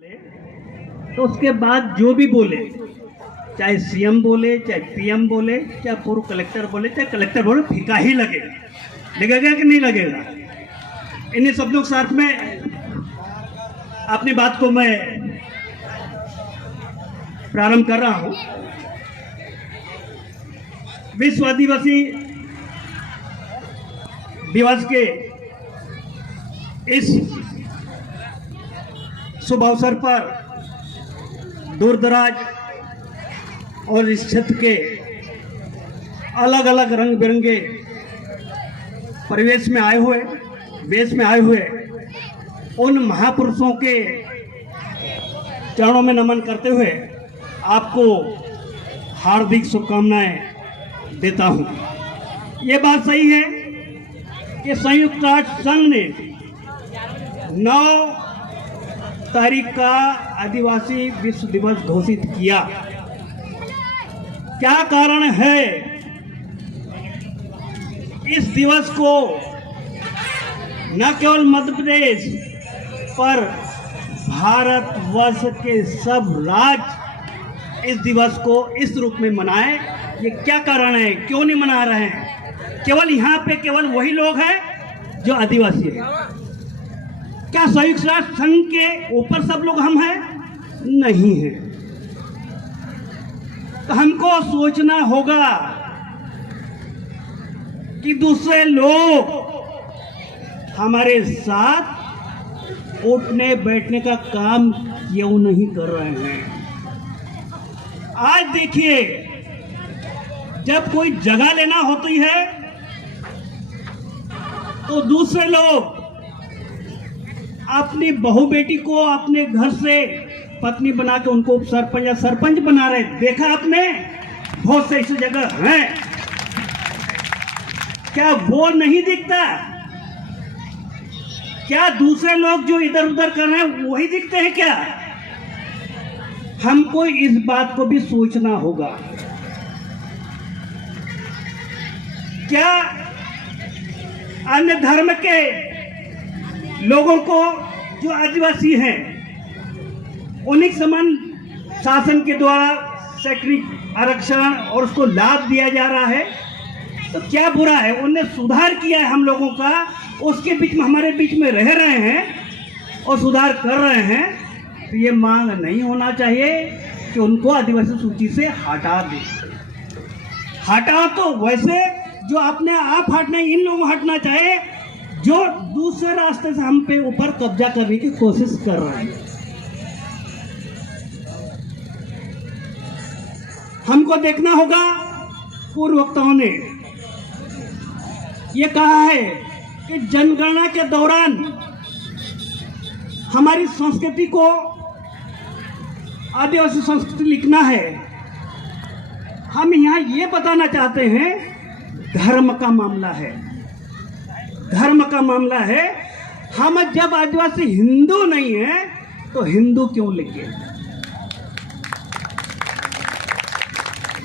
तो उसके बाद जो भी बोले, चाहे सीएम बोले, चाहे पीएम बोले, चाहे पूर्व कलेक्टर बोले, चाहे कलेक्टर बोले, फीका ही लगेगा। लगेगा कि नहीं लगेगा? इन्हीं शब्दों के साथ में अपनी बात को मैं प्रारंभ कर रहा हूं। विश्व आदिवासी दिवस के इस शुभ अवसर पर दूर दराज और इस क्षेत्र के अलग अलग रंग बिरंगे परिवेश में आए हुए, वेश में आए हुए उन महापुरुषों के चरणों में नमन करते हुए आपको हार्दिक शुभकामनाएं देता हूं। ये बात सही है कि संयुक्त राष्ट्र संघ ने 9 तारीख का आदिवासी विश्व दिवस घोषित किया। क्या कारण है इस दिवस को न केवल मध्य प्रदेश पर भारतवर्ष के सब राज्य इस दिवस को इस रूप में मनाएं? ये क्या कारण है? क्यों नहीं मना रहे हैं? केवल यहाँ पे केवल वही लोग हैं जो आदिवासी हैं। क्या संयुक्त राष्ट्र संघ के ऊपर सब लोग हम हैं? नहीं है। तो हमको सोचना होगा कि दूसरे लोग हमारे साथ उठने बैठने का काम क्यों नहीं कर रहे हैं। आज देखिए, जब कोई जगह लेना होती है तो दूसरे लोग अपनी बहू बेटी को अपने घर से पत्नी बना के उनको सरपंच या सरपंच बना रहे। देखा आपने? बहुत से ऐसी जगह हैं। क्या वो नहीं दिखता? क्या दूसरे लोग जो इधर उधर कर रहे हैं वही दिखते हैं क्या? हमको इस बात को भी सोचना होगा। क्या अन्य धर्म के लोगों को जो आदिवासी हैं उन्हीं समान शासन के द्वारा शैक्षणिक आरक्षण और उसको लाभ दिया जा रहा है? तो क्या बुरा है? उन्हें सुधार किया है हम लोगों का, उसके बीच में हमारे बीच में रह रहे हैं और सुधार कर रहे हैं। तो ये मांग नहीं होना चाहिए कि उनको आदिवासी सूची से हटा दे। हटा तो वैसे जो अपने आप हटना, इन लोगों को हटना चाहिए जो दूसरे रास्ते से हम पे ऊपर कब्जा करने की कोशिश कर रहे हैं। हमको देखना होगा, पूर्व वक्ताओं ने ये कहा है कि जनगणना के दौरान हमारी संस्कृति को, आदिवासी संस्कृति लिखना है। हम यहाँ ये बताना चाहते हैं, धर्म का मामला है, धर्म का मामला है। हम जब आदिवासी हिंदू नहीं है तो हिंदू क्यों लिखे?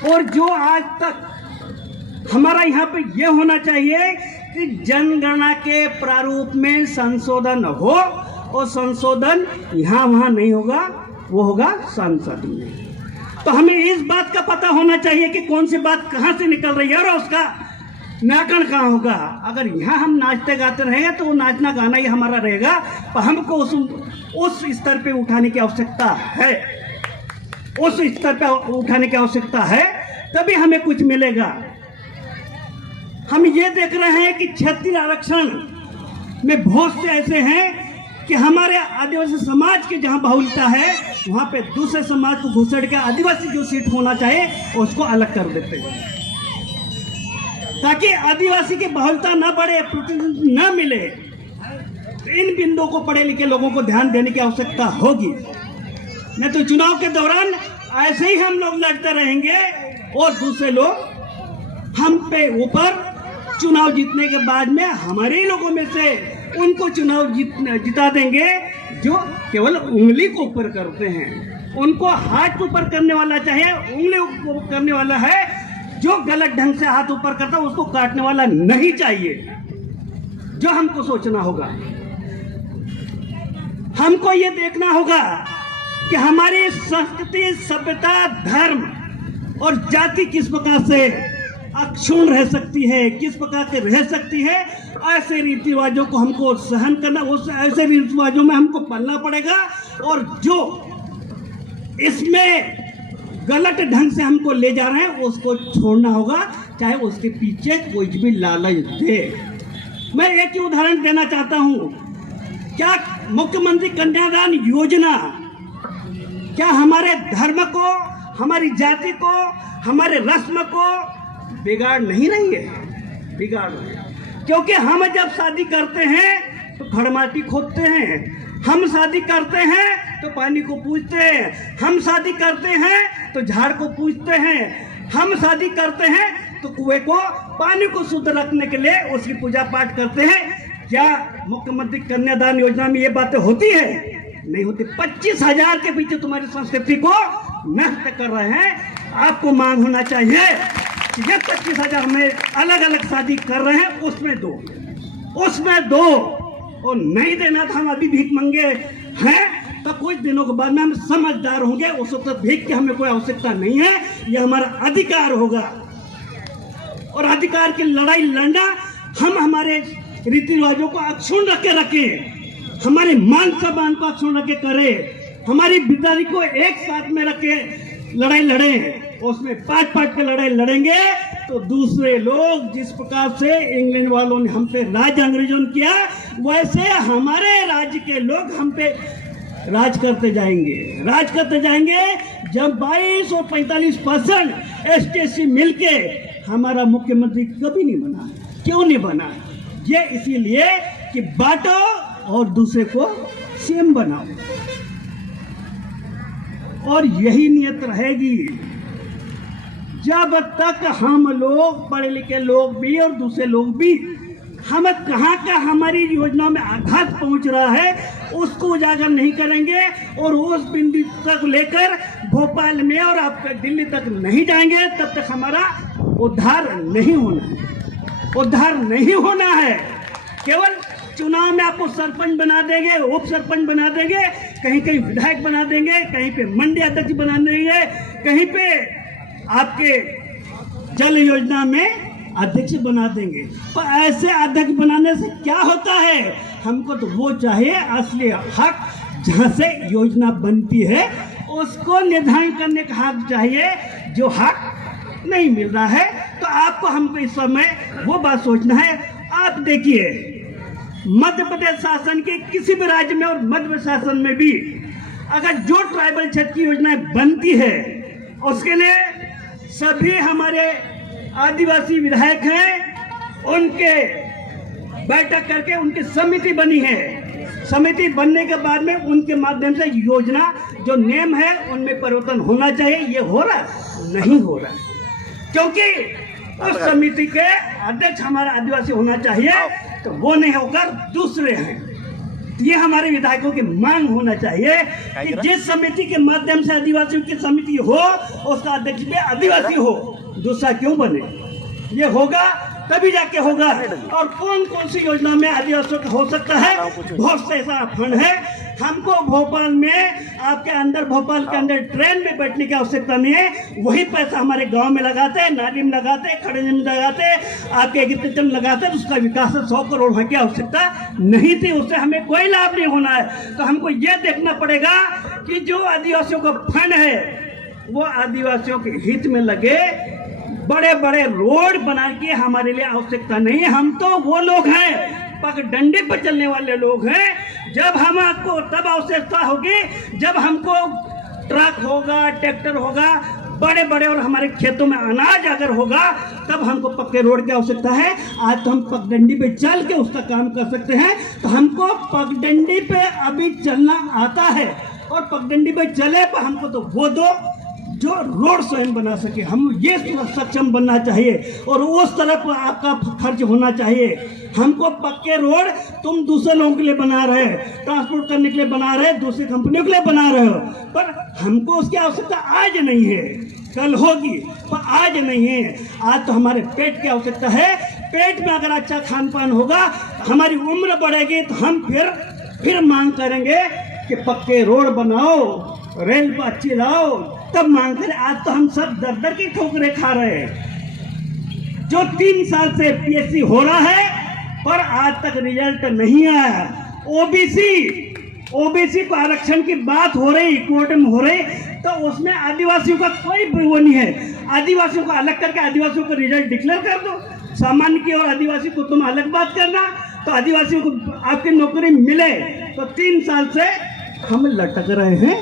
और जो आज तक हमारा यहाँ पे ये होना चाहिए कि जनगणना के प्रारूप में संशोधन हो, और संशोधन यहाँ वहाँ नहीं होगा, वो होगा संसद में। तो हमें इस बात का पता होना चाहिए कि कौन सी बात कहाँ से निकल रही है और उसका नाकण कहाँ होगा। अगर यहाँ हम नाचते गाते रहेंगे तो वो नाचना गाना ही हमारा रहेगा। तो हमको उस स्तर पे उठाने की आवश्यकता है, उस स्तर पे उठाने की आवश्यकता है, तभी हमें कुछ मिलेगा। हम ये देख रहे हैं कि क्षेत्रीय आरक्षण में बहुत से ऐसे हैं कि हमारे आदिवासी समाज के जहाँ बहुलता है वहाँ पे दूसरे समाज को घुसड़ के आदिवासी जो सीट होना चाहिए उसको अलग कर देते हैं, ताकि आदिवासी की बहुलता न बढ़े, प्रतिनिधित्व न मिले। इन बिंदुओं को पढ़े लिखे लोगों को ध्यान देने की आवश्यकता होगी। नहीं तो चुनाव के दौरान ऐसे ही हम लोग लड़ते रहेंगे और दूसरे लोग हम पे ऊपर, चुनाव जीतने के बाद में हमारे लोगों में से उनको चुनाव जिता देंगे जो केवल उंगली को ऊपर करते हैं। उनको हाथ ऊपर करने वाला चाहिए, उंगली ऊपर करने वाला है। जो गलत ढंग से हाथ ऊपर करता है उसको काटने वाला नहीं चाहिए। जो हमको सोचना होगा, हमको ये देखना होगा कि हमारी संस्कृति, सभ्यता, धर्म और जाति किस प्रकार से अक्षुण्ण रह सकती है, किस प्रकार से रह सकती है। ऐसे रीति रिवाजों को हमको सहन करना, उस ऐसे रीति रिवाजों में हमको पलना पड़ेगा, और जो इसमें गलत ढंग से हमको ले जा रहे हैं उसको छोड़ना होगा, चाहे उसके पीछे कोई भी लालच दे। मैं एक ही उदाहरण देना चाहता हूँ। क्या मुख्यमंत्री कन्यादान योजना क्या हमारे धर्म को, हमारी जाति को, हमारे रस्म को बिगाड़ नहीं रही है? बिगाड़ रही है, क्योंकि हम जब शादी करते हैं तो खड़माटी खोदते हैं, हम शादी करते हैं तो पानी को पूजते हैं, हम शादी करते हैं तो झाड़ को पूजते हैं, हम शादी करते हैं तो कुएं को, पानी को शुद्ध रखने के लिए उसकी पूजा पाठ करते हैं। क्या मुख्यमंत्री कन्यादान योजना में ये बातें होती है? नहीं होती। 25,000 के पीछे तुम्हारी संस्कृति को नष्ट कर रहे हैं। आपको मांग होना चाहिए कि ये 25,000 में अलग अलग शादी कर रहे हैं उसमें दो, और नहीं देना था हम अभी भीख मंगे हैं तो कुछ दिनों के बाद में हम समझदार होंगे, उस वक्त भीख की हमें कोई आवश्यकता नहीं है, ये हमारा अधिकार होगा। और अधिकार की लड़ाई लड़ना, हम हमारे रीति रिवाजों को अक्षुण्ण रखे, हमारे मान सम्मान को अक्षुण्ण रखे करें, हमारी बिरादरी को एक साथ में रखे लड़ाई लड़ें। उसमें 5-5 के लड़ाई लड़ेंगे तो दूसरे लोग, जिस प्रकार से इंग्लैंड वालों ने हम पे राज, अंग्रेजों ने किया, वैसे हमारे राज्य के लोग हम पे राज करते जाएंगे। जब 22 और 45% ST/SC मिलके हमारा मुख्यमंत्री कभी नहीं बना। क्यों नहीं बना? ये इसीलिए कि बांटो और दूसरे को सीएम बनाओ, और यही नियत रहेगी जब तक हम लोग, पढ़े लिखे लोग भी और दूसरे लोग भी, हम कहाँ का हमारी योजनाओं में आघात पहुंच रहा है उसको उजागर नहीं करेंगे, और उस बिंदु तक लेकर भोपाल में और आप दिल्ली तक नहीं जाएंगे, तब तक हमारा उद्धार नहीं होना है। केवल चुनाव में आपको सरपंच बना देंगे, उप सरपंच बना देंगे, कहीं कहीं विधायक बना देंगे, कहीं पे मंडी अध्यक्ष बना देंगे, कहीं पे आपके जल योजना में अध्यक्ष बना देंगे। पर ऐसे अध्यक्ष बनाने से क्या होता है? हमको तो वो चाहिए असली हक, जहाँ से योजना बनती है उसको निर्धारित करने का हक चाहिए। जो हक नहीं मिल रहा है तो आपको, हमको इस समय वो बात सोचना है। आप देखिए, मध्य प्रदेश शासन के किसी भी राज्य में और मध्य प्रदेश शासन में भी अगर जो ट्राइबल क्षेत्र की योजनाएं बनती है, उसके लिए सभी हमारे आदिवासी विधायक हैं, उनके बैठक करके उनकी समिति बनी है। समिति बनने के बाद में उनके माध्यम से योजना जो नियम है उनमें परिवर्तन होना चाहिए। ये हो रहा नहीं हो रहा, क्योंकि उस समिति के अध्यक्ष हमारा आदिवासी होना चाहिए, तो वो नहीं होकर दूसरे हैं। ये हमारे विधायकों की मांग होना चाहिए कि जिस समिति के माध्यम से आदिवासियों की समिति हो, उसका अध्यक्ष भी आदिवासी हो, दूसरा क्यों बने? ये होगा तभी जाके होगा। और कौन कौन सी योजना में आदिवासियों का हो सकता है? बहुत से ऐसा फंड है। हमको भोपाल में, आपके अंदर, भोपाल के अंदर ट्रेन में बैठने की आवश्यकता नहीं है। वही पैसा हमारे गांव में लगाते हैं, नाली में लगाते हैं, खड़े में लगाते हैं, आपके एग्रीकल्चर में लगाते हैं, उसका विकास 100 करोड़ होने की आवश्यकता नहीं थी। उससे हमें कोई लाभ नहीं होना है। तो हमको ये देखना पड़ेगा कि जो आदिवासियों का फंड है वो आदिवासियों के हित में लगे। बड़े बड़े रोड बना के हमारे लिए आवश्यकता नहीं है। हम तो वो लोग हैं, पगडंडी पर चलने वाले लोग हैं। जब हम आपको तब आवश्यकता होगी जब हमको ट्रक होगा, ट्रैक्टर होगा, बड़े बड़े, और हमारे खेतों में अनाज अगर होगा तब हमको पक्के रोड की आवश्यकता है। आज तो हम पगडंडी पे चल के उसका काम कर सकते हैं। तो हमको पगडंडी पे अभी चलना आता है, और पगडंडी पे चले पर हमको तो वो दो जो रोड स्वयं बना सके। हम ये सक्षम बनना चाहिए, और उस तरफ आपका खर्च होना चाहिए। हमको पक्के रोड तुम दूसरे लोगों के लिए बना रहे, ट्रांसपोर्ट करने के लिए बना रहे, दूसरी कंपनियों के लिए बना रहे हो, पर हमको उसकी आवश्यकता आज नहीं है, कल होगी, पर आज नहीं है। आज तो हमारे पेट की आवश्यकता है। पेट में अगर अच्छा खान पान होगा, हमारी उम्र बढ़ेगी, तो हम फिर मांग करेंगे कि पक्के रोड बनाओ, रेल पर अच्छी लाओ तब मांग कर। आज तो हम सब दर दर की ठोकरें खा रहे हैं। जो 3 साल से पीएससी हो रहा है पर आज तक रिजल्ट नहीं आया। ओबीसी को आरक्षण की बात हो रही, कोर्ट में हो रही, तो उसमें आदिवासियों का कोई वो नहीं है। आदिवासियों को अलग करके आदिवासियों को रिजल्ट डिक्लेयर कर दो। सामान्य की और आदिवासी को तुम अलग बात करना, तो आदिवासियों को आपकी नौकरी मिले। तो 3 साल से हम लटक रहे हैं,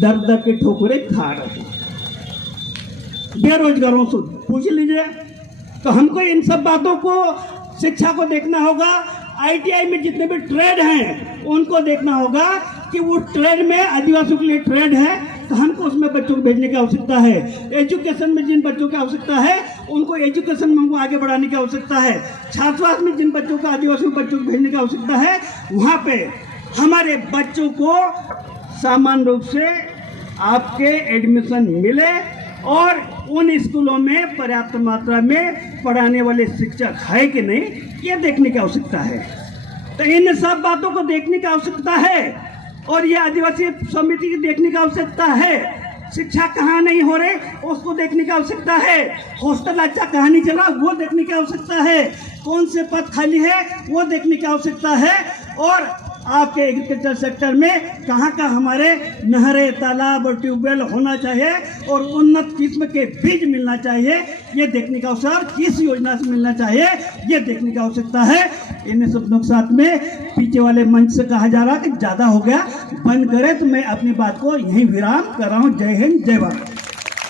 दर दर के ठोकरे खा रहे हैं। बेरोजगारों से पूछ लीजिए। तो हमको इन सब बातों को, शिक्षा को देखना होगा। आईटीआई में जितने भी ट्रेड हैं उनको देखना होगा कि वो ट्रेड में आदिवासियों के लिए ट्रेड है, तो हमको उसमें बच्चों को भेजने की आवश्यकता है। एजुकेशन में जिन बच्चों की आवश्यकता है उनको एजुकेशन में उनको आगे बढ़ाने की आवश्यकता है। छात्रावास में जिन बच्चों को, आदिवासी बच्चों को भेजने की आवश्यकता है, वहाँ पे हमारे बच्चों को सामान्य रूप से आपके एडमिशन मिले और उन स्कूलों में पर्याप्त मात्रा में पढ़ाने वाले शिक्षक है कि नहीं, ये देखने की आवश्यकता है। तो इन सब बातों को देखने की आवश्यकता है और ये आदिवासी समिति की देखने की आवश्यकता है। शिक्षा कहाँ नहीं हो रहे उसको देखने की आवश्यकता है। हॉस्टल अच्छा कहाँ नहीं चला वो देखने की आवश्यकता है। कौन से पद खाली है वो देखने की आवश्यकता है। और आपके एग्रीकल्चर सेक्टर में कहाँ का हमारे नहरें, तालाब और ट्यूबवेल होना चाहिए और उन्नत किस्म के बीज मिलना चाहिए, ये देखने का अवसर किस योजना से मिलना चाहिए ये देखने की आवश्यकता है। इन सब नुकसान में पीछे वाले मंच से कहा जा रहा कि ज़्यादा हो गया, बंद करें। तो मैं अपनी बात को यहीं विराम कर रहा हूँ। जय हिंद, जय भारत।